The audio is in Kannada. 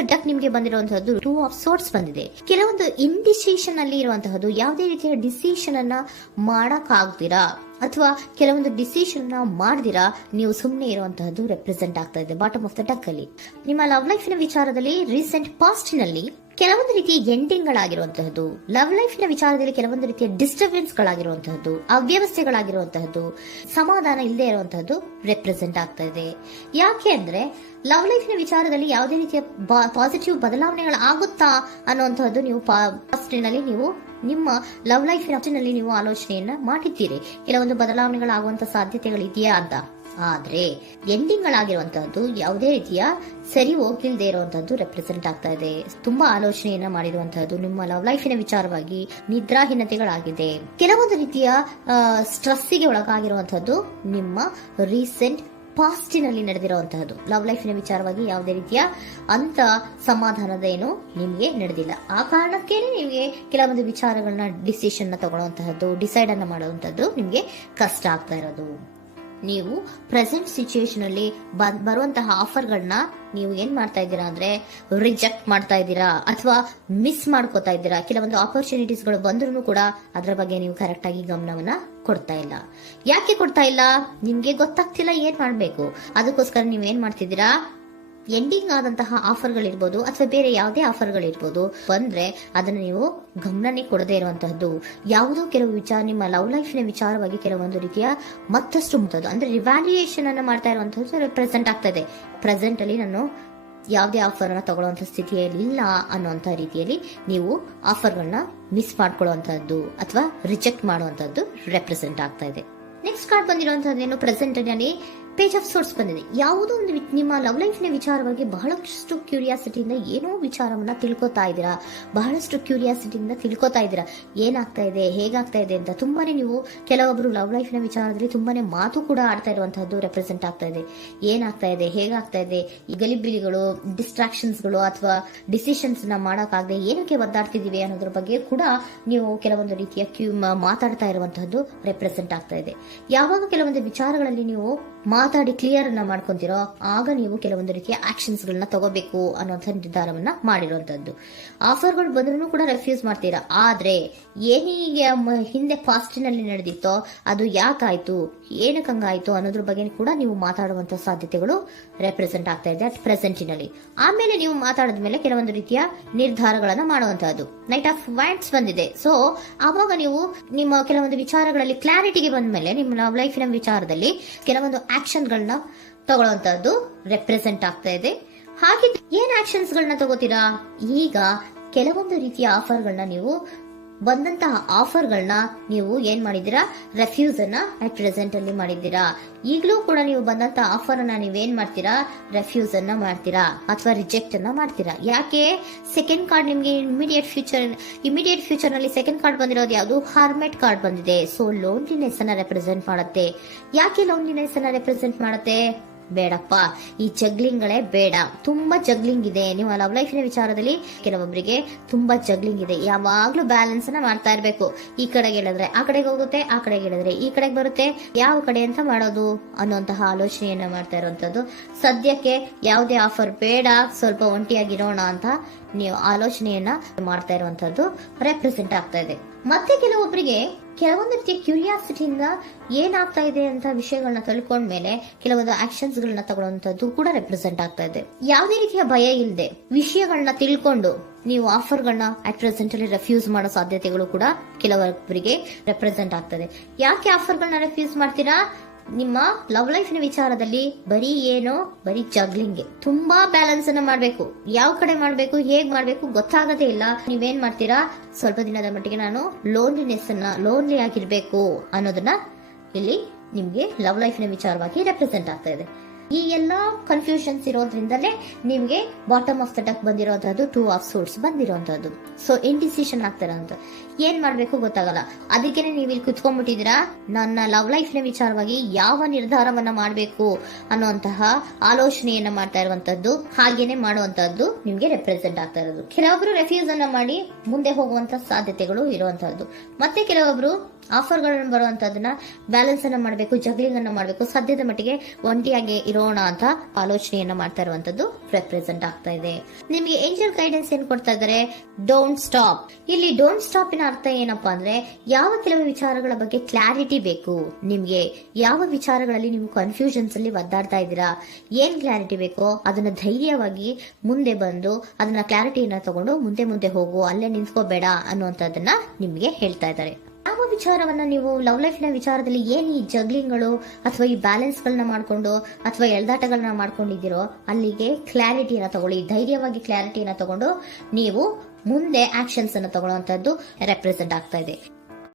ದ ಡಕ್ ನಿಮಗೆ ಬಂದಿರುವಂತಹದ್ದು ಟೂ ಆಫ್ ಸೋರ್ಟ್ಸ್ ಬಂದಿದೆ. ಕೆಲವೊಂದು ಇಂಡಿಸಿಷನ್ ಅಲ್ಲಿ ಇರುವಂತಹದ್ದು, ಯಾವುದೇ ರೀತಿಯ ಡಿಸಿಷನ್ ಅನ್ನ ಮಾಡಕ್ ಆಗ್ದಿರಾ ಅಥವಾ ಕೆಲವೊಂದು ಡಿಸಿಷನ್ ಮಾಡ್ದಿರಾ ನೀವು ಸುಮ್ಮನೆ ಇರುವಂತಹದ್ದು ರೆಪ್ರೆಸೆಂಟ್ ಆಗ್ತಾ ಇದೆ ಬಾಟಮ್ ಆಫ್ ದ ಡಕ್ ಅಲ್ಲಿ. ನಿಮ್ಮ ಲವ್ ಲೈಫಿನ ವಿಚಾರದಲ್ಲಿ ರೀಸೆಂಟ್ ಪಾಸ್ಟ್ ನಲ್ಲಿ ಕೆಲವೊಂದು ರೀತಿಯ ಎಂಡಿಂಗ್ ಗಳಾಗಿರುವಂತಹದ್ದು, ಲವ್ ಲೈಫಿನ ವಿಚಾರದಲ್ಲಿ ಕೆಲವೊಂದು ರೀತಿಯ ಡಿಸ್ಟರ್ಬೆನ್ಸ್ ಗಳಾಗಿರುವಂತಹದ್ದು, ಅವ್ಯವಸ್ಥೆಗಳಾಗಿರುವಂತಹದ್ದು, ಸಮಾಧಾನ ಇಲ್ಲದೆ ಇರುವಂತಹದ್ದು ರೆಪ್ರೆಸೆಂಟ್ ಆಗ್ತಾ ಇದೆ. ಯಾಕೆ ಅಂದ್ರೆ ಲವ್ ಲೈಫಿನ ವಿಚಾರದಲ್ಲಿ ಯಾವುದೇ ರೀತಿಯ ಪಾಸಿಟಿವ್ ಬದಲಾವಣೆಗಳಾಗುತ್ತಾ ಅನ್ನುವಂತಹದ್ದು ನೀವು ಪಾಸ್ಟಿನಲ್ಲಿ ನೀವು ನಿಮ್ಮ ಲವ್ ಲೈಫಿನಲ್ಲಿ ನೀವು ಆಲೋಚನೆಯನ್ನ ಮಾಡಿದ್ದೀರಿ, ಕೆಲವೊಂದು ಬದಲಾವಣೆಗಳಾಗುವಂತ ಸಾಧ್ಯತೆಗಳಿದೆಯಾ ಅಂತ. ಆದ್ರೆ ಎಂಡಿಂಗ್ ಗಳಾಗಿರುವಂತಹದ್ದು ಯಾವುದೇ ರೀತಿಯ ಸರಿ ಹೋಗಿಲ್ದೇ ಇರುವಂತಹದ್ದು ರೆಪ್ರೆಸೆಂಟ್ ಆಗ್ತಾ ಇದೆ. ತುಂಬಾ ಆಲೋಚನೆಯನ್ನ ಮಾಡಿರುವಂತಹದ್ದು ನಿಮ್ಮ ಲವ್ ಲೈಫಿನ ವಿಚಾರವಾಗಿ ನಿದ್ರಾಹೀನತೆಗಳಾಗಿದೆ. ಕೆಲವೊಂದು ರೀತಿಯ ಸ್ಟ್ರೆಸ್ಸಿಗೆ ಒಳಗಾಗಿರುವಂತಹದ್ದು ನಿಮ್ಮ ರೀಸೆಂಟ್ ಪಾಸ್ಟಿನಲ್ಲಿ ನಡೆದಿರುವಂತಹದ್ದು. ಲವ್ ಲೈಫಿನ ವಿಚಾರವಾಗಿ ಯಾವುದೇ ರೀತಿಯ ಅಂತ ಸಮಾಧಾನದ ಏನು ನಿಮ್ಗೆ ನಡೆದಿಲ್ಲ. ಆ ಕಾರಣಕ್ಕೇನೆ ನಿಮಗೆ ಕೆಲವೊಂದು ವಿಚಾರಗಳನ್ನ ಡಿಸಿಷನ್ ತಗೊಳ್ಳುವಂತಹದ್ದು, ಡಿಸೈಡ್ ಅನ್ನ ಮಾಡುವಂತಹದ್ದು ನಿಮ್ಗೆ ಕಷ್ಟ ಆಗ್ತಾ ಇರೋದು. ನೀವು ಪ್ರೆಸೆಂಟ್ ಸಿಚುಯೇಷನ್ ಅಲ್ಲಿ ಬರುವಂತಹ ಆಫರ್ಗಳನ್ನ ನೀವು ಏನ್ ಮಾಡ್ತಾ ಇದ್ದೀರಾ ಅಂದ್ರೆ ರಿಜೆಕ್ಟ್ ಮಾಡ್ತಾ ಇದ್ದೀರಾ ಅಥವಾ ಮಿಸ್ ಮಾಡ್ಕೋತಾ ಇದ್ದೀರಾ. ಕೆಲವೊಂದು ಆಪರ್ಚುನಿಟೀಸ್ ಗಳು ಬಂದ್ರೂ ಕೂಡ ಅದರ ಬಗ್ಗೆ ನೀವು ಕರೆಕ್ಟ್ ಆಗಿ ಗಮನವನ್ನ ಕೊಡ್ತಾ ಇಲ್ಲ. ಯಾಕೆ ಕೊಡ್ತಾ ಇಲ್ಲ? ನಿಮ್ಗೆ ಗೊತ್ತಾಗ್ತಿಲ್ಲ ಏನ್ ಮಾಡ್ಬೇಕು. ಅದಕ್ಕೋಸ್ಕರ ನೀವ್ ಏನ್ ಮಾಡ್ತಿದ್ದೀರಾ, ಎಂಡಿಂಗ್ ಆದಂತಹ ಆಫರ್ಗಳಿರ್ಬೋದು ಅಥವಾ ಬೇರೆ ಯಾವುದೇ ಆಫರ್ಗಳಿರ್ಬೋದು ಬಂದ್ರೆ ಅದನ್ನ ನೀವು ಗಮನನೇ ಕೊಡದೇ ಇರುವಂತಹದ್ದು. ಯಾವುದೋ ಕೆಲವು ವಿಚಾರ ನಿಮ್ಮ ಲವ್ ಲೈಫಿನ ವಿಚಾರವಾಗಿ ಕೆಲವೊಂದು ರೀತಿಯ ಮತ್ತಷ್ಟು ಮುಟ್ಟೋದು ಅಂದ್ರೆ ರಿವ್ಯಾಲ್ಯೂಯೇಷನ್ ಅನ್ನ ಮಾಡ್ತಾ ಇರುವಂತಹದ್ದು ರೆಪ್ರೆಸೆಂಟ್ ಆಗ್ತಾ ಇದೆ. ಪ್ರೆಸೆಂಟ್ ಅಲ್ಲಿ ನಾನು ಯಾವುದೇ ಆಫರ್ ಅನ್ನ ತಗೊಳ್ಳುವಂತ ಸ್ಥಿತಿಯಲ್ಲಿ ಇಲ್ಲ ಅನ್ನುವಂತ ರೀತಿಯಲ್ಲಿ ನೀವು ಆಫರ್ಗಳನ್ನ ಮಿಸ್ ಮಾಡ್ಕೊಳ್ಳುವಂತಹದ್ದು ಅಥವಾ ರಿಜೆಕ್ಟ್ ಮಾಡುವಂತಹದ್ದು ರೆಪ್ರೆಸೆಂಟ್ ಆಗ್ತಾ ಇದೆ. ನೆಕ್ಸ್ಟ್ ಕಾರ್ಡ್ ಬಂದಿರುವಂತಹದ್ದೇನು, ಪ್ರೆಸೆಂಟ್ ನಲ್ಲಿ ಪೇಜ್ ಆಫ್ ಸೋರ್ಟ್ಸ್ ಬಂದಿದೆ. ಯಾವುದೋ ಒಂದು ನಿಮ್ಮ ಲವ್ ಲೈಫಿನ ವಿಚಾರವಾಗಿ ಬಹಳಷ್ಟು ಕ್ಯೂರಿಯಾಸಿಟಿಯಿಂದ ಏನೋ ವಿಚಾರವನ್ನ ತಿಳ್ಕೊತಾ ಇದ್ದೀರಾ, ಬಹಳಷ್ಟು ಕ್ಯೂರಿಯಾಸಿಟಿಯಿಂದ ತಿಳ್ಕೊತಾ ಇದ್ದೀರಾ ಏನಾಗ್ತಾ ಇದೆ, ಹೇಗಾಗ್ತಾ ಇದೆ ಅಂತ. ತುಂಬಾನೇ ನೀವು ಕೆಲವೊಬ್ರು ಲವ್ ಲೈಫಿನ ವಿಚಾರದಲ್ಲಿ ತುಂಬಾನೇ ಮಾತು ಕೂಡ ಆಡ್ತಾ ಇರುವಂತಹದ್ದು ರೆಪ್ರೆಸೆಂಟ್ ಆಗ್ತಾ ಇದೆ. ಏನಾಗ್ತಾ ಇದೆ, ಹೇಗಾಗ್ತಾ ಇದೆ, ಈ ಗಲಿಬಿಲಿಗಳು, ಡಿಸ್ಟ್ರಾಕ್ಷನ್ಸ್ಗಳು ಅಥವಾ ಡಿಸಿಷನ್ಸ್ ನ ಮಾಡಕ್ಕಾಗದೆ ಏನಕ್ಕೆ ಒದ್ದಾಡ್ತಿದೀವಿ ಅನ್ನೋದ್ರ ಬಗ್ಗೆ ಕೂಡ ನೀವು ಕೆಲವೊಂದು ರೀತಿಯ ಮಾತಾಡ್ತಾ ಇರುವಂತಹದ್ದು ರೆಪ್ರೆಸೆಂಟ್ ಆಗ್ತಾ ಇದೆ. ಯಾವಾಗ ಕೆಲವೊಂದು ವಿಚಾರಗಳಲ್ಲಿ ನೀವು ಮಾತಾಡಿ ಕ್ಲಿಯರ್ ಅನ್ನ ಮಾಡ್ಕೊಂತೀರೋ ಆಗ ನೀವು ಕೆಲವೊಂದು ರೀತಿಯ ಆಕ್ಷನ್ಸ್ ಗಳನ್ನ ತಗೋಬೇಕು ಅನ್ನುವಂಥ ನಿರ್ಧಾರವನ್ನ ಮಾಡಿರುವಂತದ್ದು. ಆಫರ್ಗಳು ಬಂದ್ರೂ ಕೂಡ ರೆಫ್ಯೂಸ್ ಮಾಡ್ತೀರಾ. ಆದ್ರೆ ಏನೀಗ ಹಿಂದೆ ಪಾಸ್ಟಿನಲ್ಲಿ ನಡೆದಿತ್ತೋ ಅದು ಯಾಕಾಯ್ತು, ಏನಕ್ಕೆ ಹಂಗಾಯ್ತು ಅನ್ನೋದ್ರ ಬಗ್ಗೆ ಕೂಡ ನೀವು ಮಾತಾಡುವಂತ ಸಾಧ್ಯತೆಗಳು ರೆಪ್ರೆಸೆಂಟ್ ಆಗ್ತಾ ಇದೆ ಅಟ್ ಪ್ರೆಸೆಂಟಿನಲ್ಲಿ. ಆಮೇಲೆ ನೀವು ಮಾತಾಡಿದ್ಮೇಲೆ ಕೆಲವೊಂದು ರೀತಿಯ ನಿರ್ಧಾರಗಳನ್ನ ಮಾಡುವಂತಹದ್ದು. ನೈಟ್ ಆಫ್ ವ್ಯಾಂಡ್ಸ್ ಬಂದಿದೆ. ಸೊ ಆವಾಗ ನೀವು ನಿಮ್ಮ ಕೆಲವೊಂದು ವಿಚಾರಗಳಲ್ಲಿ ಕ್ಲಾರಿಟಿಗೆ ಬಂದ ಮೇಲೆ ನಿಮ್ಮ ಲವ್ ಲೈಫಿನ ವಿಚಾರದಲ್ಲಿ ಕೆಲವೊಂದು ಆಕ್ಷನ್ ಗಳನ್ನ ತಗೊಳ್ಳುವಂತಹದ್ದು ರೆಪ್ರೆಸೆಂಟ್ ಆಗ್ತಾ ಇದೆ. ಹಾಗೆ ಏನ್ ಆಕ್ಷನ್ಸ್ ಗಳನ್ನ ತಗೋತೀರಾ, ಈಗ ಕೆಲವೊಂದು ರೀತಿಯ ಆಫರ್ಗಳನ್ನ ನೀವು ಬಂದಂತಹ ಆಫರ್ಗಳನ್ನ ನೀವು ಏನ್ ಮಾಡಿದ್ದೀರಾ, ರೆಫ್ಯೂಸ್ ಅನ್ನ ಅಟ್ ಪ್ರೆಸೆಂಟ್ ಅಲ್ಲಿ ಮಾಡಿದ್ದೀರಾ. ಈಗಲೂ ಕೂಡ ನೀವು ಬಂದಂತಹ ಆಫರ್ ಅನ್ನ ನೀವೇನ್ ಮಾಡ್ತೀರಾ, ರೆಫ್ಯೂಸ್ ಅನ್ನ ಮಾಡ್ತೀರಾ ಅಥವಾ ರಿಜೆಕ್ಟ್ ಅನ್ನ ಮಾಡ್ತೀರಾ. ಯಾಕೆ? ಸೆಕೆಂಡ್ ಕಾರ್ಡ್ ನಿಮ್ಗೆ ಇಮಿಡಿಯೇಟ್ ಫ್ಯೂಚರ್ ನಲ್ಲಿ ಸೆಕೆಂಡ್ ಕಾರ್ಡ್ ಬಂದಿರೋದು ಯಾವುದು, ಹಾರ್ಮೆಟ್ ಕಾರ್ಡ್ ಬಂದಿದೆ. ಸೊ ಲೋನ್ಲಿನೆಸ್ ಅನ್ನ ರೆಪ್ರೆಸೆಂಟ್ ಮಾಡುತ್ತೆ. ಯಾಕೆ ಲೋನ್ಲಿನೆಸ್ ಅನ್ನ ರೆಪ್ರೆಸೆಂಟ್ ಮಾಡುತ್ತೆ? ಬೇಡಪ್ಪ, ಈ ಜಗ್ಲಿಂಗ್ಗಳೇ ಬೇಡ. ತುಂಬಾ ಜಗ್ಲಿಂಗ್ ಇದೆ ನಿಮ್ಮ ಲವ್ ಲೈಫಿನ ವಿಚಾರದಲ್ಲಿ. ಕೆಲವೊಬ್ಬರಿಗೆ ತುಂಬಾ ಜಗ್ಲಿಂಗ್ ಇದೆ. ಯಾವಾಗ್ಲೂ ಬ್ಯಾಲೆನ್ಸ್ ಅನ್ನ ಮಾಡ್ತಾ ಇರ್ಬೇಕು. ಈ ಕಡೆಗೆ ಹೇಳಿದ್ರೆ ಆ ಕಡೆಗೆ ಹೋಗುತ್ತೆ, ಆ ಕಡೆಗೆ ಹೇಳಿದ್ರೆ ಈ ಕಡೆಗೆ ಬರುತ್ತೆ. ಯಾವ ಕಡೆ ಅಂತ ಮಾಡೋದು ಅನ್ನುವಂತಹ ಆಲೋಚನೆಯನ್ನ ಮಾಡ್ತಾ ಇರುವಂತದ್ದು. ಸದ್ಯಕ್ಕೆ ಯಾವುದೇ ಆಫರ್ ಬೇಡ, ಸ್ವಲ್ಪ ಒಂಟಿಯಾಗಿರೋಣ ಅಂತ ನೀವು ಆಲೋಚನೆಯನ್ನ ಮಾಡ್ತಾ ಇರುವಂತದ್ದು ರೆಪ್ರೆಸೆಂಟ್ ಆಗ್ತಾ ಇದೆ. ಮತ್ತೆ ಕೆಲವೊಬ್ಬರಿಗೆ ಕೆಲವೊಂದು ರೀತಿಯ ಕ್ಯೂರಿಯಾಸಿಟಿಯಿಂದ ಏನಾಗ್ತಾ ಇದೆ ಅಂತ ವಿಷಯಗಳನ್ನ ತಿಳ್ಕೊಂಡ್ಮೇಲೆ ಕೆಲವೊಂದು ಆಕ್ಷನ್ಸ್ ಗಳನ್ನ ತಗೊಳ್ಳುವಂತದ್ದು ಕೂಡ ರೆಪ್ರೆಸೆಂಟ್ ಆಗ್ತಾ ಇದೆ. ಯಾವುದೇ ರೀತಿಯ ಭಯ ಇಲ್ಲದೆ ವಿಷಯಗಳನ್ನ ತಿಳ್ಕೊಂಡು ನೀವು ಆಫರ್ಗಳನ್ನ ಅಟ್ ಪ್ರೆಸೆಂಟ್ ಅಲ್ಲಿ ರೆಫ್ಯೂಸ್ ಮಾಡೋ ಸಾಧ್ಯತೆಗಳು ಕೂಡ ಕೆಲವೊಬ್ಬರಿಗೆ ರೆಪ್ರೆಸೆಂಟ್ ಆಗ್ತದೆ. ಯಾಕೆ ಆಫರ್ಗಳನ್ನ ರೆಫ್ಯೂಸ್ ಮಾಡ್ತೀರಾ? ನಿಮ್ಮ ಲವ್ ಲೈಫಿನ ವಿಚಾರದಲ್ಲಿ ಬರೀ ಜಗ್ಲಿಂಗ್, ತುಂಬಾ ಬ್ಯಾಲೆನ್ಸ್ ಅನ್ನ ಮಾಡ್ಬೇಕು. ಯಾವ ಕಡೆ ಮಾಡ್ಬೇಕು, ಹೇಗ್ ಮಾಡ್ಬೇಕು ಗೊತ್ತಾಗದೇ ಇಲ್ಲ. ನೀವೇನ್ ಮಾಡ್ತೀರಾ, ಸ್ವಲ್ಪ ದಿನದ ಮಟ್ಟಿಗೆ ನಾನು ಲೋನ್ಲಿ ಆಗಿರ್ಬೇಕು ಅನ್ನೋದನ್ನ ಇಲ್ಲಿ ನಿಮ್ಗೆ ಲವ್ ಲೈಫಿನ ವಿಚಾರವಾಗಿ ರೆಪ್ರೆಸೆಂಟ್ ಆಗ್ತಾ ಇದೆ. ಈ ಎಲ್ಲಾ ಕನ್ಫ್ಯೂಷನ್ಸ್ ಇರೋದ್ರಿಂದಲೇ ನಿಮ್ಗೆ ಬಾಟಮ್ ಆಫ್ ದ ಡಕ್ ಬಂದಿರೋದು ಟೂ ಆಫ್ ಸೋರ್ಟ್ಸ್ ಬಂದಿರೋದು. ಸೊ ಇಂಡಿಸಿಷನ್ ಆಗ್ತಿರೋದು. ಏನ್ ಮಾಡ್ಬೇಕು ಗೊತ್ತಾಗಲ್ಲ. ಅದಕ್ಕೇನೆ ನೀವು ಇಲ್ಲಿ ಕುತ್ಕೊಂಡ್ಬಿಟ್ಟಿದ್ದೀರಾ, ನನ್ನ ಲವ್ ಲೈಫ್ ನ ವಿಚಾರವಾಗಿ ಯಾವ ನಿರ್ಧಾರವನ್ನ ಮಾಡಬೇಕು ಅನ್ನುವಂತಹ ಆಲೋಚನೆಯನ್ನ ಮಾಡ್ತಾ ಇರುವಂತದ್ದು, ಹಾಗೇನೆ ಮಾಡುವಂತದ್ದು ನಿಮ್ಗೆ ರೆಪ್ರೆಸೆಂಟ್ ಆಗ್ತಾ ಇರೋದು. ಕೆಲವೊಬ್ರು ರೆಫ್ಯೂಸ್ ಅನ್ನ ಮಾಡಿ ಮುಂದೆ ಹೋಗುವಂತ ಸಾಧ್ಯತೆಗಳು ಇರುವಂತಹದ್ದು, ಮತ್ತೆ ಕೆಲವೊಬ್ರು ಆಫರ್ಗಳನ್ನು ಬರುವಂತದನ್ನ ಬ್ಯಾಲೆನ್ಸ್ ಅನ್ನ ಮಾಡಬೇಕು, ಜಗ್ಲಿಂಗ್ ಅನ್ನ ಮಾಡಬೇಕು, ಸದ್ಯದ ಮಟ್ಟಿಗೆ ಒಂಟಿಯಾಗಿ ಇರೋಣ ಅಂತ ಆಲೋಚನೆಯನ್ನ ಮಾಡ್ತಾ ಇರುವಂತದ್ದು ರೆಪ್ರೆಸೆಂಟ್ ಆಗ್ತಾ ಇದೆ. ನಿಮಗೆ ಏಂಜಲ್ ಗೈಡೆನ್ಸ್ ಏನ್ ಕೊಡ್ತಾ ಇದ್ದಾರೆ, ಡೋಂಟ್ ಸ್ಟಾಪ್. ಇಲ್ಲಿ ಡೋಂಟ್ ಸ್ಟಾಪ್ ಇನ ಅರ್ಥ ಏನಪ್ಪಾ ಅಂದ್ರೆ, ಯಾವ ಕೆಲವು ವಿಚಾರಗಳ ಬಗ್ಗೆ ಕ್ಲಾರಿಟಿ ಬೇಕು ನಿಮ್ಗೆ, ಯಾವ ವಿಚಾರಗಳಲ್ಲಿ ನೀವು ಕನ್ಫ್ಯೂಷನ್ಸ್ ಅಲ್ಲಿ ಒದ್ದಾಡ್ತಾ ಇದ್ದೀರಾ, ಏನ್ ಕ್ಲಾರಿಟಿ ಬೇಕೋ ಅದನ್ನ ಧೈರ್ಯವಾಗಿ ಮುಂದೆ ಬಂದು ಅದನ್ನ ಕ್ಲಾರಿಟಿಯನ್ನ ತಗೊಂಡು ಮುಂದೆ ಹೋಗು, ಅಲ್ಲೇ ನಿಂತ್ಕೋಬೇಡ ಅನ್ನುವಂಥದ್ದನ್ನ ನಿಮ್ಗೆ ಹೇಳ್ತಾ ಇದ್ದಾರೆ. ಯಾವ ವಿಚಾರವನ್ನ ನೀವು ಲವ್ ಲೈಫ್ ನ ವಿಚಾರದಲ್ಲಿ ಏನ್ ಈ ಜಗ್ಲಿಂಗ್ಗಳು ಅಥವಾ ಈ ಬ್ಯಾಲೆನ್ಸ್ ಗಳನ್ನ ಮಾಡ್ಕೊಂಡು ಅಥವಾ ಎಳ್ದಾಟಗಳನ್ನ ಮಾಡ್ಕೊಂಡಿದ್ದೀರೋ ಅಲ್ಲಿಗೆ ಕ್ಲಾರಿಟಿಯನ್ನ ತಗೊಳ್ಳಿ, ಧೈರ್ಯವಾಗಿ ಕ್ಲಾರಿಟಿಯನ್ನ ತಗೊಂಡು ನೀವು ಮುಂದೆ ಆಕ್ಷನ್ಸ್ ಅನ್ನ ತಗೊಳ್ಳುವಂತದ್ದು ರೆಪ್ರೆಸೆಂಟ್ ಆಗ್ತಾ ಇದೆ.